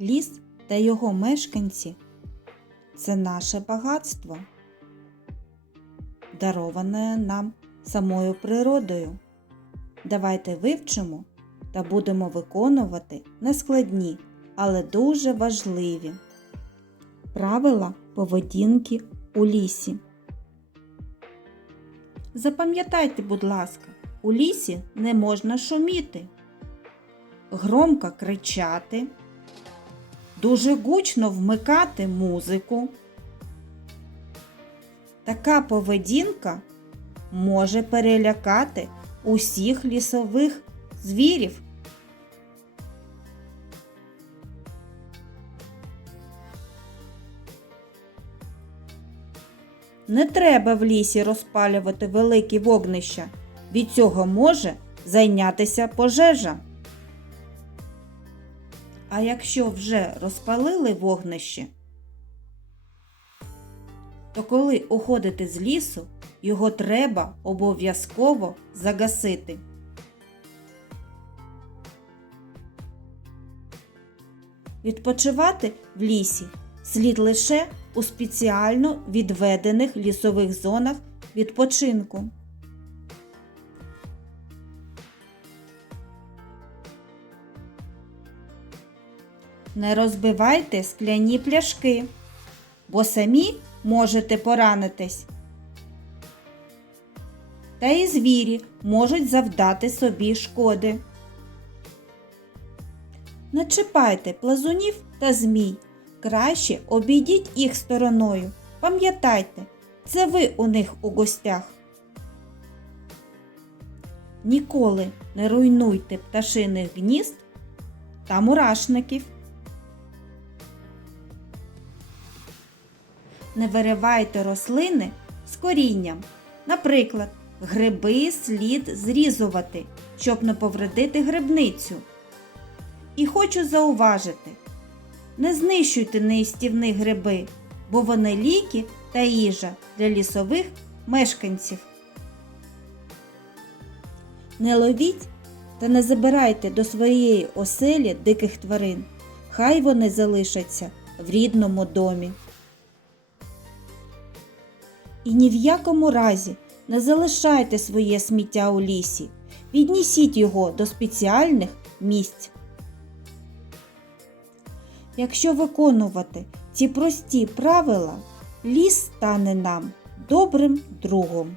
Ліс та його мешканці це наше багатство, дароване нам самою природою. Давайте вивчимо та будемо виконувати нескладні, але дуже важливі правила поведінки у лісі. Запам'ятайте, будь ласка, у лісі не можна шуміти, громко кричати, дуже гучно вмикати музику. Така поведінка може перелякати усіх лісових звірів. Не треба в лісі розпалювати великі вогнища. Від цього може зайнятися пожежа. А якщо вже розпалили вогнище, то коли уходите з лісу, його треба обов'язково загасити. Відпочивати в лісі слід лише у спеціально відведених лісових зонах відпочинку. Не розбивайте скляні пляшки, бо самі можете поранитись. Та і звірі можуть завдати собі шкоди. Не чіпайте плазунів та змій. Краще обійдіть їх стороною. Пам'ятайте, це ви у них у гостях. Ніколи не руйнуйте пташиних гнізд та мурашників. Не виривайте рослини з корінням. Наприклад, гриби слід зрізувати, щоб не повредити грибницю. І хочу зауважити, не знищуйте неїстівні гриби, бо вони ліки та їжа для лісових мешканців. Не ловіть та не забирайте до своєї оселі диких тварин. Хай вони залишаться в рідному домі. І ні в якому разі не залишайте своє сміття у лісі. Віднісіть його до спеціальних місць. Якщо виконувати ці прості правила, ліс стане нам добрим другом.